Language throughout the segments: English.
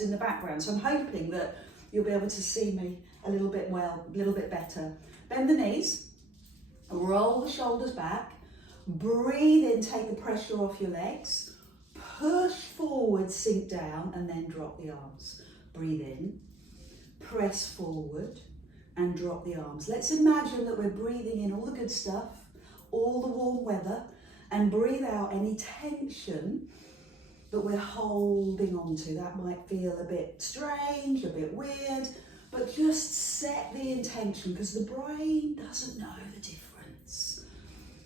in the background, so I'm hoping that you'll be able to see me a little bit better. Bend the knees, roll the shoulders back, breathe in, take the pressure off your legs, push forward, sink down, and then drop the arms. Breathe in, press forward, and drop the arms. Let's imagine that we're breathing in all the good stuff, all the warm weather, and breathe out any tension that we're holding on to. That might feel a bit strange, a bit weird, but just set the intention, because the brain doesn't know the difference.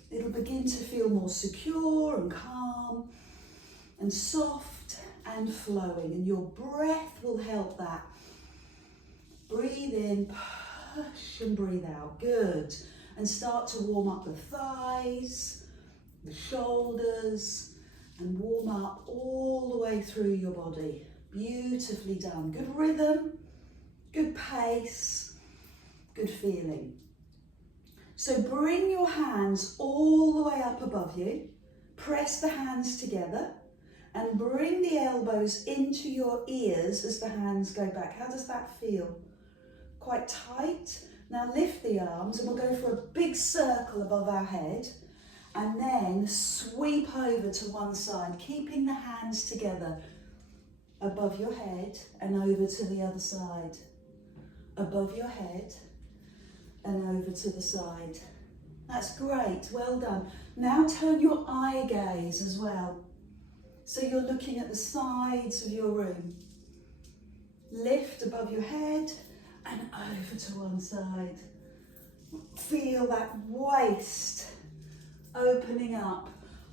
It'll begin to feel more secure and calm and soft and flowing, and your breath will help that. Breathe in, push, and breathe out. Good. And start to warm up the thighs, the shoulders, and warm up all the way through your body. Beautifully done. Good rhythm, good pace, good feeling. So bring your hands all the way up above you. Press the hands together and bring the elbows into your ears as the hands go back. How does that feel? Quite tight? Now lift the arms and we'll go for a big circle above our head. And then sweep over to one side, keeping the hands together above your head and over to the other side. Above your head and over to the side. That's great, well done. Now turn your eye gaze as well. So you're looking at the sides of your room. Lift above your head and over to one side. Feel that waist opening up.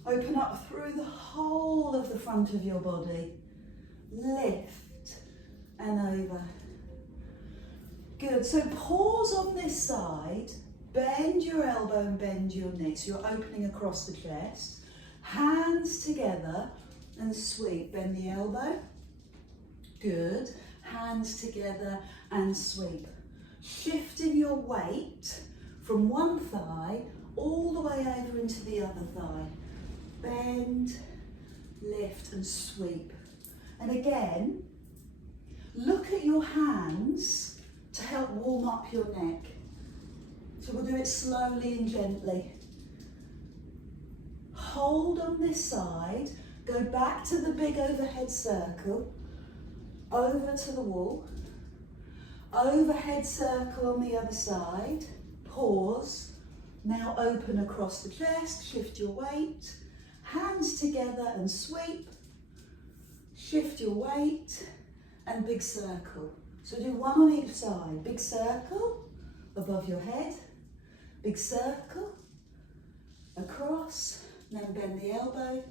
Open up through the whole of the front of your body. Lift and over. Good. So pause on this side. Bend your elbow and bend your knee. So you're opening across the chest. Hands together and sweep. Bend the elbow. Good. Hands together and sweep. Shifting your weight from one thigh all the way over into the other thigh. Bend, lift and sweep. And again, look at your hands to help warm up your neck. So we'll do it slowly and gently. Hold on this side, go back to the big overhead circle, over to the wall, overhead circle on the other side, pause. Now open across the chest, shift your weight, hands together and sweep, shift your weight and big circle. So do one on each side, big circle above your head, big circle across, then bend the elbow,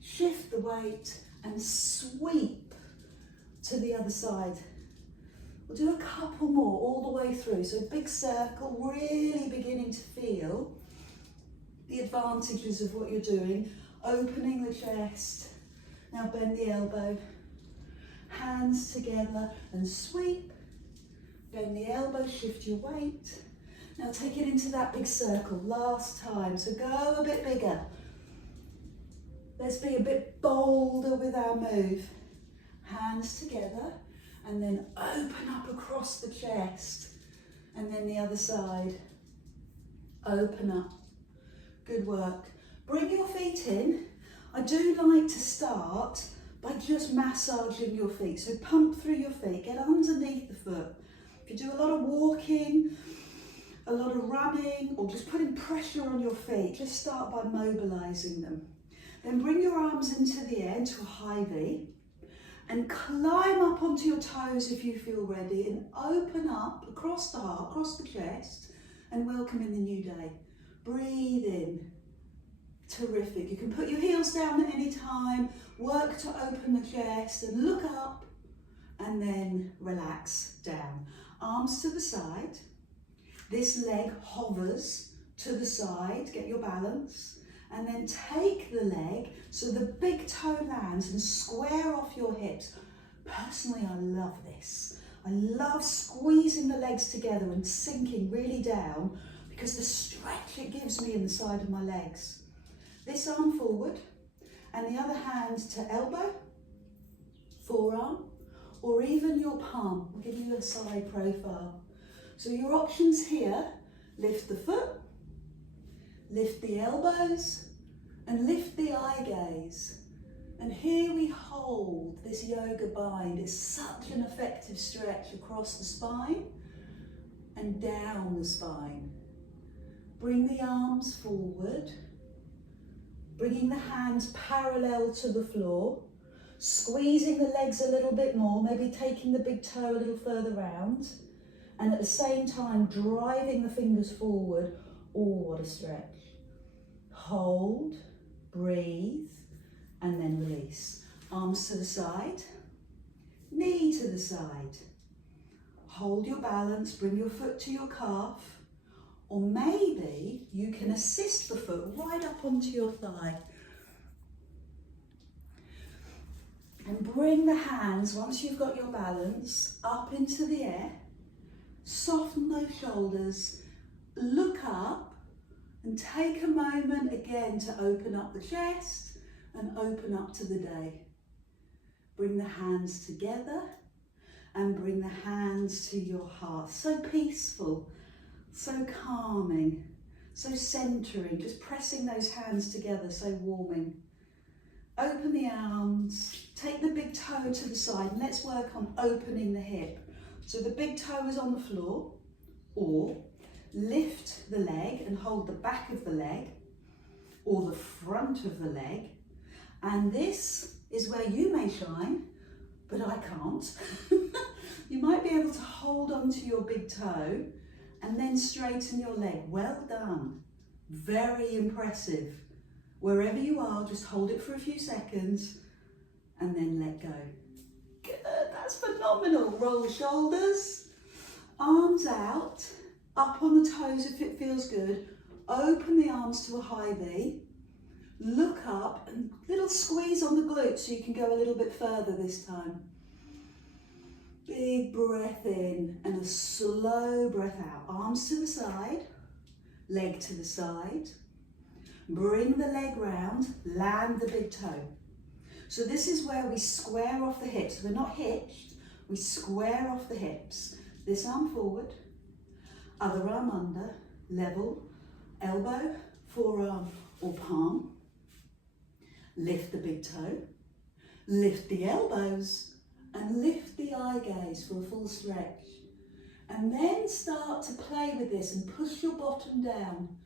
shift the weight and sweep to the other side. We'll do a couple more all the way through. So big circle, really beginning to feel the advantages of what you're doing. Opening the chest. Now bend the elbow. Hands together and sweep. Bend the elbow, shift your weight. Now take it into that big circle. Last time. So go a bit bigger. Let's be a bit bolder with our move. Hands together. And then open up across the chest. And then the other side. Open up. Good work. Bring your feet in. I do like to start by just massaging your feet. So pump through your feet. Get underneath the foot. If you do a lot of walking, a lot of running, or just putting pressure on your feet, just start by mobilizing them. Then bring your arms into the air, into a high V. And climb up onto your toes if you feel ready, and open up across the heart, across the chest, and welcome in the new day. Breathe in. Terrific. You can put your heels down at any time, work to open the chest and look up, and then relax down. Arms to the side. This leg hovers to the side, get your balance. And then take the leg so the big toe lands and square off your hips. Personally, I love this. I love squeezing the legs together and sinking really down because the stretch it gives me in the side of my legs. This arm forward and the other hand to elbow, forearm, or even your palm. I'll give you a side profile. So your options here, lift the foot, lift the elbows, and lift the eye gaze. And here we hold this yoga bind. It's such an effective stretch across the spine and down the spine. Bring the arms forward, bringing the hands parallel to the floor, squeezing the legs a little bit more, maybe taking the big toe a little further round, and at the same time driving the fingers forward. Oh, what a stretch. Hold, breathe, and then release. Arms to the side, knee to the side. Hold your balance, bring your foot to your calf, or maybe you can assist the foot right up onto your thigh. And bring the hands, once you've got your balance, up into the air. Soften those shoulders, look up, and take a moment again to open up the chest and open up to the day. Bring the hands together and bring the hands to your heart. So peaceful, so calming, so centering, just pressing those hands together, so warming. Open the arms, take the big toe to the side, and let's work on opening the hip. So the big toe is on the floor, or lift the leg and hold the back of the leg, or the front of the leg. And this is where you may shine, but I can't. You might be able to hold onto your big toe and then straighten your leg. Well done. Very impressive. Wherever you are, just hold it for a few seconds and then let go. Good, that's phenomenal. Roll the shoulders, arms out, up on the toes if it feels good. Open the arms to a high V. Look up and little squeeze on the glutes so you can go a little bit further this time. Big breath in and a slow breath out. Arms to the side, leg to the side. Bring the leg round, land the big toe. So this is where we square off the hips. We're not hitched, we square off the hips. This arm forward, other arm under, level, elbow, forearm or palm. Lift the big toe, lift the elbows and lift the eye gaze for a full stretch. And then start to play with this and push your bottom down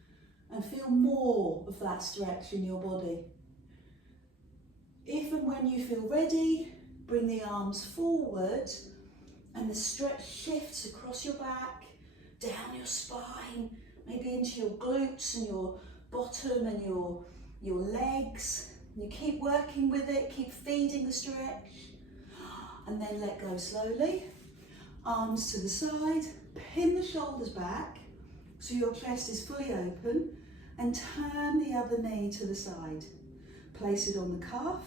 and feel more of that stretch in your body. If and when you feel ready, bring the arms forward and the stretch shifts across your back, down your spine, maybe into your glutes and your bottom and your legs. And you keep working with it, keep feeding the stretch, and then let go slowly. Arms to the side, pin the shoulders back so your chest is fully open, and turn the other knee to the side. Place it on the calf,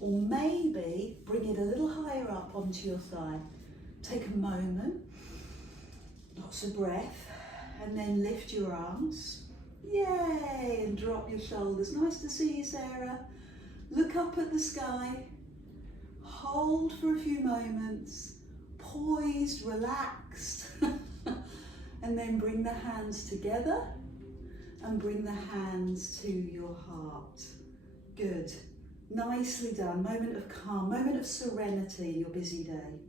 or maybe bring it a little higher up onto your thigh. Take a moment, lots of breath, and then lift your arms. Yay, and drop your shoulders. Nice to see you, Sarah. Look up at the sky, hold for a few moments, poised, relaxed, and then bring the hands together and bring the hands to your heart. Good, nicely done. Moment of calm, moment of serenity in your busy day.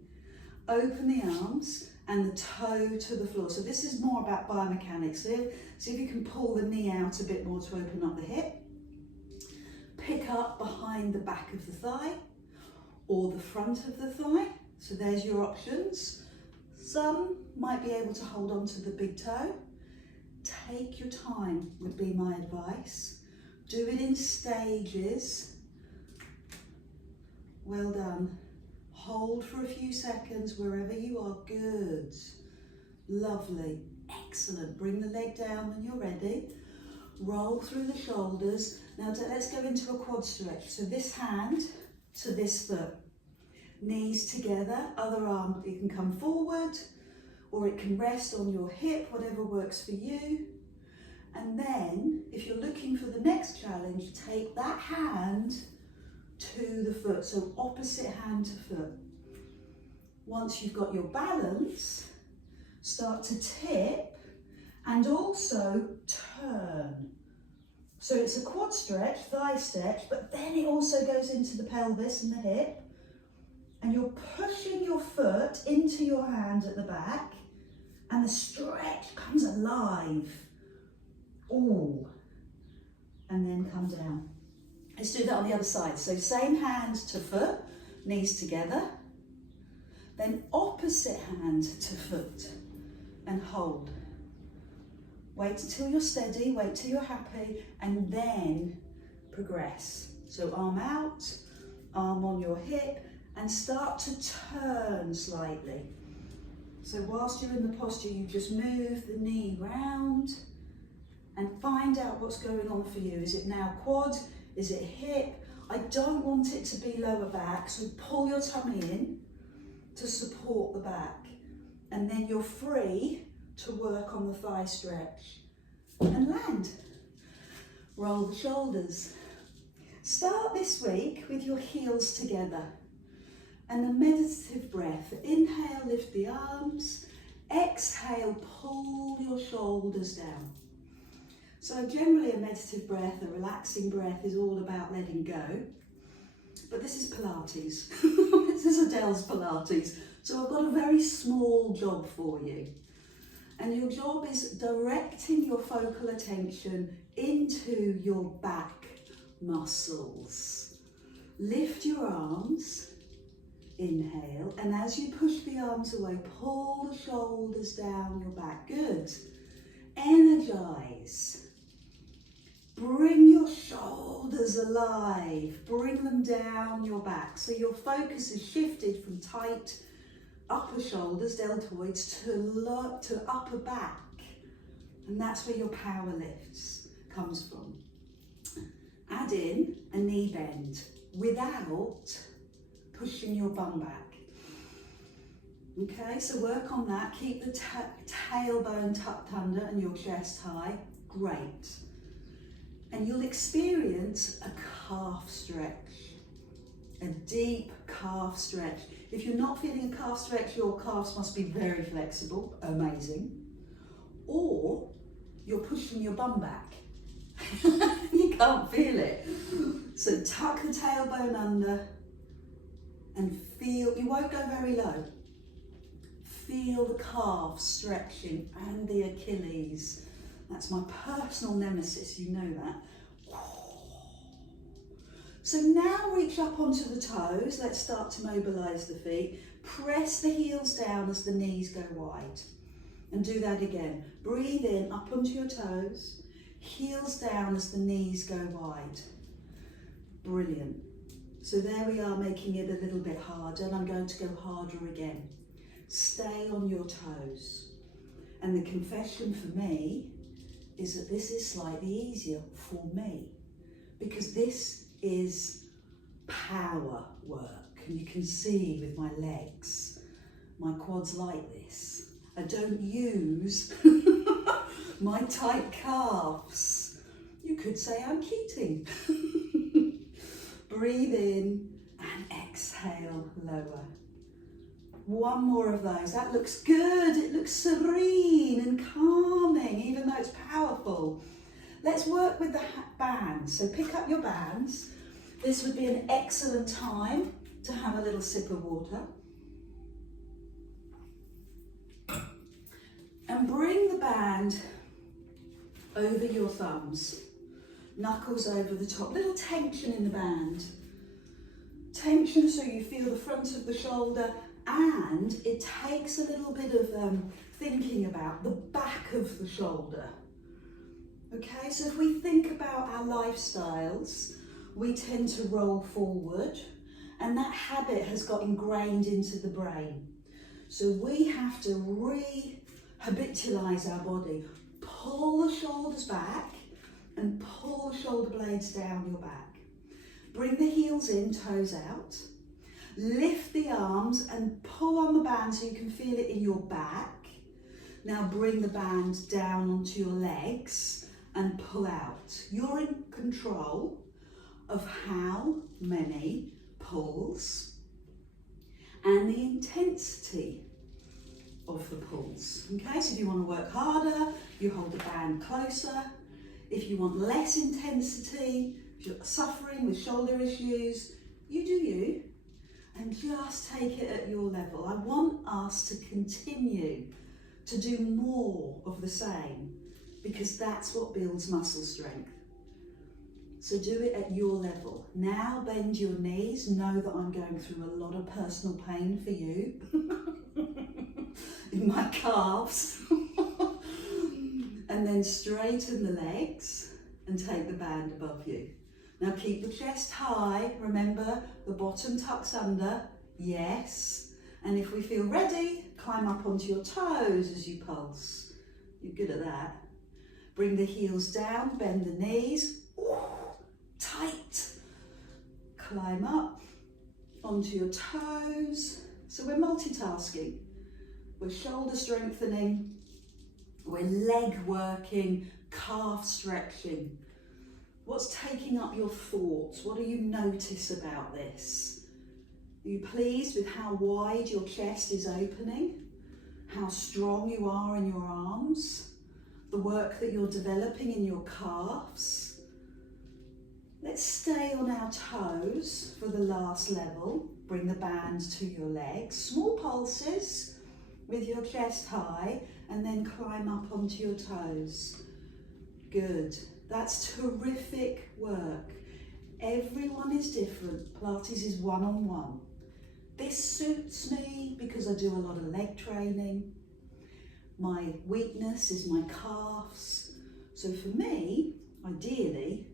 Open the arms and the toe to the floor. So this is more about biomechanics. So see if you can pull the knee out a bit more to open up the hip. Pick up behind the back of the thigh or the front of the thigh. So there's your options. Some might be able to hold on to the big toe. Take your time would be my advice. Do it in stages. Well done. Hold for a few seconds wherever you are. Good. Lovely. Excellent. Bring the leg down when you're ready. Roll through the shoulders. Now let's go into a quad stretch. So this hand to this foot. Knees together. Other arm, you can come forward or it can rest on your hip, whatever works for you. And then, if you're looking for the next challenge, take that hand to the foot, so opposite hand to foot. Once you've got your balance, start to tip and also turn. So it's a quad stretch, thigh stretch, but then it also goes into the pelvis and the hip, and you're pushing your foot into your hand at the back, and the stretch comes alive. Ooh. And then come down. Let's do that on the other side. So same hand to foot, knees together, then opposite hand to foot, and hold. Wait until you're steady, wait till you're happy, and then progress. So arm out, arm on your hip, and start to turn slightly. So whilst you're in the posture, you just move the knee round and find out what's going on for you. Is it now quad? Is it hip? I don't want it to be lower back, so pull your tummy in to support the back. And then you're free to work on the thigh stretch and land. Roll the shoulders. Start this week with your heels together and a meditative breath. Inhale, lift the arms. Exhale, pull your shoulders down. So generally a meditative breath, a relaxing breath is all about letting go. But this is Pilates. This is Adele's Pilates. So I've got a very small job for you. And your job is directing your focal attention into your back muscles. Lift your arms, inhale, and as you push the arms away, pull the shoulders down your back. Good. Energize. Bring your shoulders alive. Bring them down your back. So your focus is shifted from tight upper shoulders, deltoids, to upper back. And that's where your power lifts comes from. Add in a knee bend without pushing your bum back. Okay, so work on that. Keep the tailbone tucked under and your chest high. Great. And you'll experience a calf stretch, a deep calf stretch. If you're not feeling a calf stretch, your calves must be very flexible, amazing. Or you're pushing your bum back. You can't feel it. So tuck the tailbone under and feel, you won't go very low. Feel the calf stretching and the Achilles. That's my personal nemesis, you know that. So now reach up onto the toes. Let's start to mobilise the feet. Press the heels down as the knees go wide. And do that again. Breathe in, up onto your toes. Heels down as the knees go wide. Brilliant. So there we are, making it a little bit harder, and I'm going to go harder again. Stay on your toes. And the confession for me is that this is slightly easier for me, because this is power work, and you can see with my legs, my quads like this. I don't use my tight calves. You could say I'm cheating. Breathe in and exhale, lower. One more of those. That looks good. It looks serene and calming, even though it's powerful. Let's work with the bands. So pick up your bands. This would be an excellent time to have a little sip of water. And bring the band over your thumbs. Knuckles over the top. Little tension in the band. Tension so you feel the front of the shoulder, and it takes a little bit of thinking about the back of the shoulder. Okay, so if we think about our lifestyles, we tend to roll forward, and that habit has got ingrained into the brain. So we have to re-habitualize our body. Pull the shoulders back and pull the shoulder blades down your back. Bring the heels in, toes out. Lift the arms and pull on the band so you can feel it in your back. Now bring the band down onto your legs and pull out. You're in control. of how many pulls and the intensity of the pulls. Okay, so if you want to work harder, you hold the band closer. If you want less intensity, if you're suffering with shoulder issues, you do you, and just take it at your level. I want us to continue to do more of the same, because that's what builds muscle strength. So do it at your level. Now bend your knees. Know that I'm going through a lot of personal pain for you in my calves. And then straighten the legs and take the band above you. Now keep the chest high. Remember, the bottom tucks under. Yes. And if we feel ready, climb up onto your toes as you pulse. You're good at that. Bring the heels down, bend the knees. Ooh, tight. Climb up onto your toes. So we're multitasking. We're shoulder strengthening. We're leg working, calf stretching. What's taking up your thoughts? What do you notice about this? Are you pleased with how wide your chest is opening? How strong you are in your arms? The work that you're developing in your calves? Let's stay on our toes for the last level. Bring the band to your legs. Small pulses with your chest high, and then climb up onto your toes. Good. That's terrific work. Everyone is different. Pilates is one-on-one. This suits me because I do a lot of leg training. My weakness is my calves. So for me, ideally,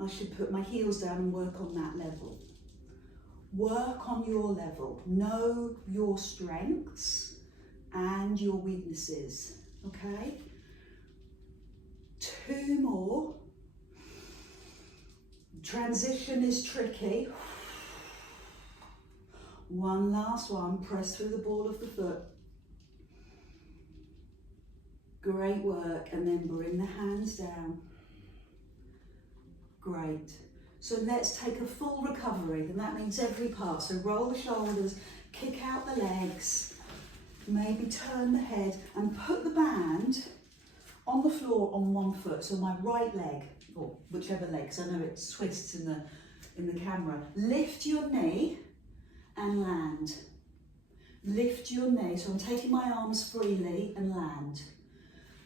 I should put my heels down and work on that level. Work on your level. Know your strengths and your weaknesses, okay? 2 more. Transition is tricky. 1 last one, press through the ball of the foot. Great work, and then bring the hands down. Great. So let's take a full recovery, and that means every part. So roll the shoulders, kick out the legs, maybe turn the head, and put the band on the floor on 1 foot. So my right leg, or whichever leg, because I know it twists in the camera. Lift your knee and land. Lift your knee. So I'm taking my arms freely and land.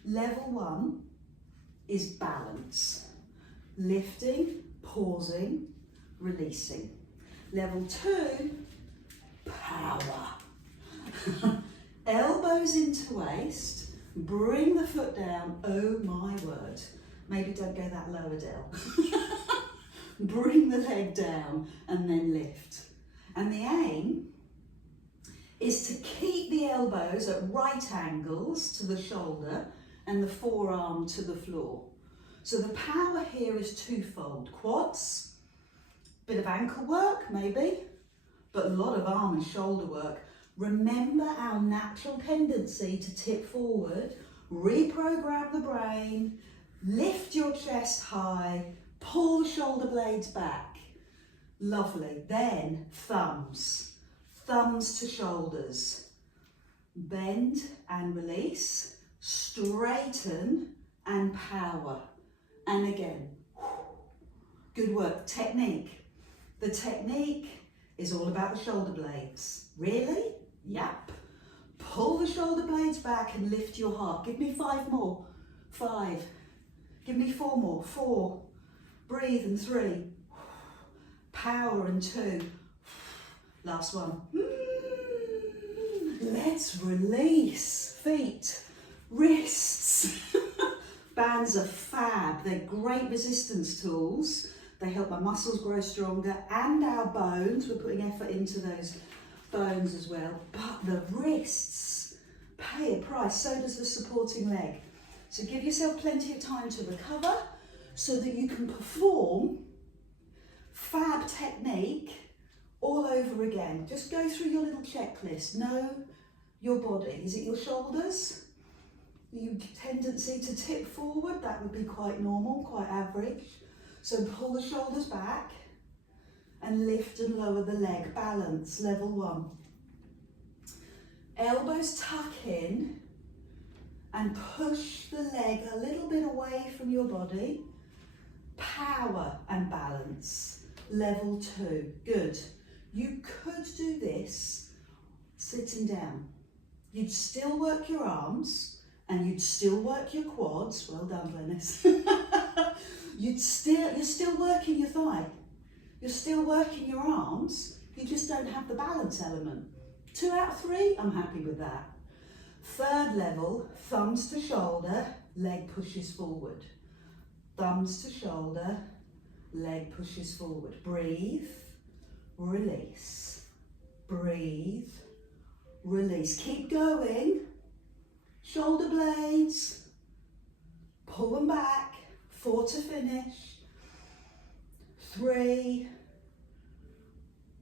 Level 1 is balance. Lifting, pausing, releasing. Level 2, power. Elbows into waist, bring the foot down. Oh my word. Maybe don't go that low, Adele. Bring the leg down and then lift. And the aim is to keep the elbows at right angles to the shoulder and the forearm to the floor. So the power here is twofold. Quads, bit of ankle work maybe, but a lot of arm and shoulder work. Remember our natural tendency to tip forward, reprogram the brain, lift your chest high, pull the shoulder blades back. Lovely. Then thumbs to shoulders. Bend and release, straighten and power. And again, good work. Technique. The technique is all about the shoulder blades. Really? Yep. Pull the shoulder blades back and lift your heart. Give me 5 more. 5. Give me 4 more. 4. Breathe, and 3. Power, and 2. Last one. Let's release. Feet, wrists. Bands are fab. They're great resistance tools. They help my muscles grow stronger and our bones. We're putting effort into those bones as well. But the wrists pay a price. So does the supporting leg. So give yourself plenty of time to recover so that you can perform fab technique all over again. Just go through your little checklist. Know your body. Is it your shoulders? Your tendency to tip forward? That would be quite normal, quite average. So pull the shoulders back and lift and lower the leg. Balance, level 1. Elbows tuck in and push the leg a little bit away from your body. Power and balance, level 2. Good. You could do this sitting down. You'd still work your arms and you'd still work your quads. Well done, Glennis. You're still working your thigh. You're still working your arms. You just don't have the balance element. 2 out of 3, I'm happy with that. Third level, thumbs to shoulder, leg pushes forward. Thumbs to shoulder, leg pushes forward. Breathe, release. Breathe, release. Keep going. Shoulder blades. Pull them back. 4 to finish. 3,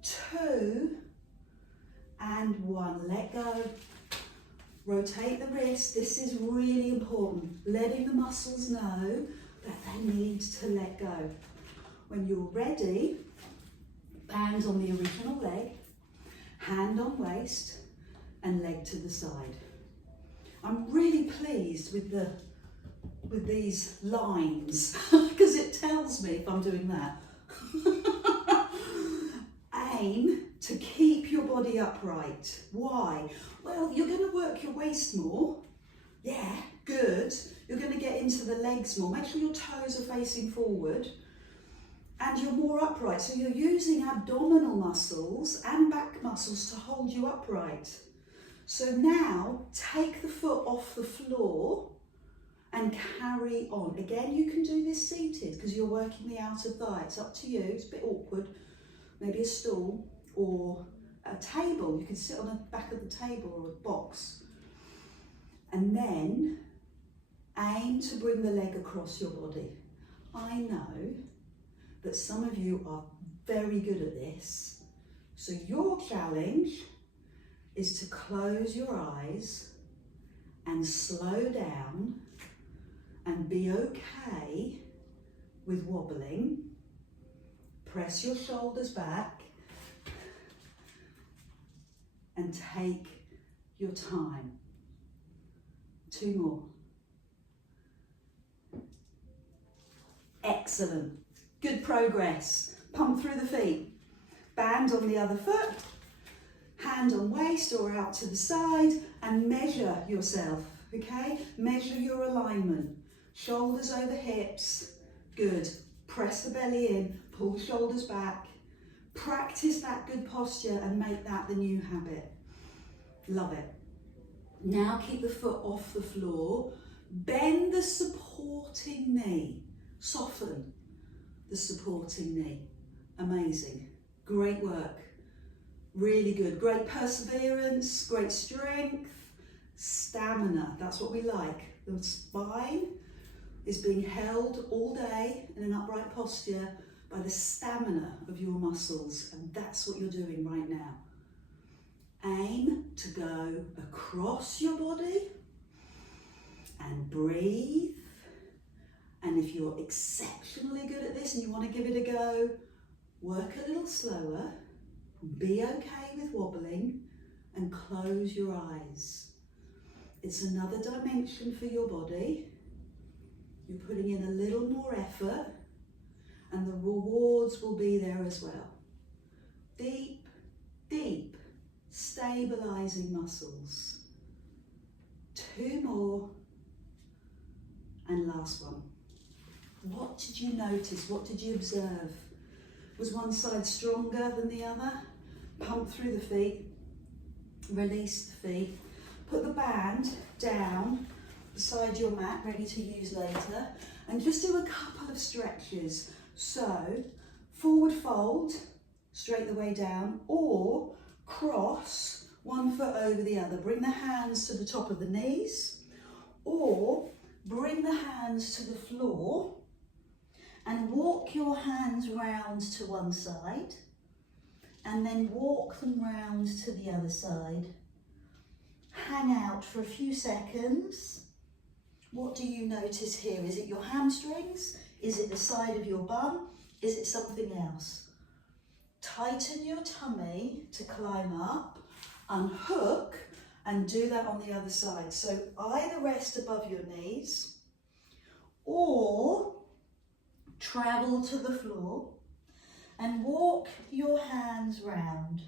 2, and 1. Let go. Rotate the wrist. This is really important. Letting the muscles know that they need to let go. When you're ready, hands on the original leg, hand on waist, and leg to the side. I'm really pleased with these lines because it tells me if I'm doing that. Aim to keep your body upright. Why? Well, you're going to work your waist more. Yeah, good. You're going to get into the legs more. Make sure your toes are facing forward and you're more upright. So you're using abdominal muscles and back muscles to hold you upright. So now take the foot off the floor and carry on. Again, you can do this seated because you're working the outer thigh. It's up to you. It's a bit awkward. Maybe a stool or a table. You can sit on the back of the table or a box. And then aim to bring the leg across your body. I know that some of you are very good at this. So your challenge is to close your eyes and slow down and be okay with wobbling. Press your shoulders back and take your time. 2 more. Excellent. Good progress. Pump through the feet. Band on the other foot. Hand on waist or out to the side and measure yourself, okay? Measure your alignment. Shoulders over hips. Good. Press the belly in. Pull the shoulders back. Practice that good posture and make that the new habit. Love it. Now keep the foot off the floor. Bend the supporting knee. Soften the supporting knee. Amazing. Great work. Really good. Great perseverance, great strength, stamina. That's what we like. The spine is being held all day in an upright posture by the stamina of your muscles, and that's what you're doing right now. Aim to go across your body and breathe. And if you're exceptionally good at this and you want to give it a go, work a little slower, be okay with wobbling, and close your eyes. It's another dimension for your body. You're putting in a little more effort, and the rewards will be there as well. Deep, deep, stabilizing muscles. 2 more, and last one. What did you notice? What did you observe? Was one side stronger than the other? Pump through the feet, release the feet. Put the band down beside your mat, ready to use later, and just do a couple of stretches. So, forward fold, straight the way down, or cross one foot over the other. Bring the hands to the top of the knees, or bring the hands to the floor and walk your hands round to one side and then walk them round to the other side. Hang out for a few seconds. What do you notice here? Is it your hamstrings? Is it the side of your bum? Is it something else? Tighten your tummy to climb up, unhook, and do that on the other side. So either rest above your knees or travel to the floor and walk your hands round.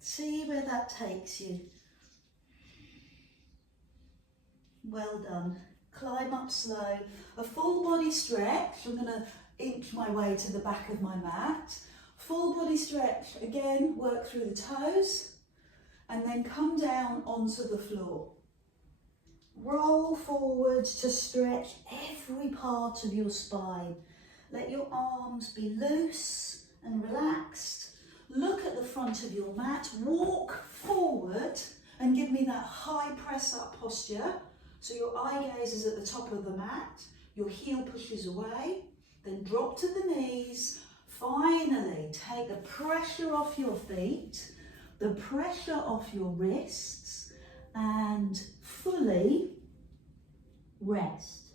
See where that takes you. Well done. Climb up slow. A full body stretch. I'm going to inch my way to the back of my mat. Full body stretch. Again, work through the toes and then come down onto the floor. Roll forward to stretch every part of your spine. Let your arms be loose and relaxed. Look at the front of your mat. Walk forward and give me that high press up posture. So your eye gaze is at the top of the mat. Your heel pushes away. Then drop to the knees. Finally, take the pressure off your feet, the pressure off your wrists, and fully rest.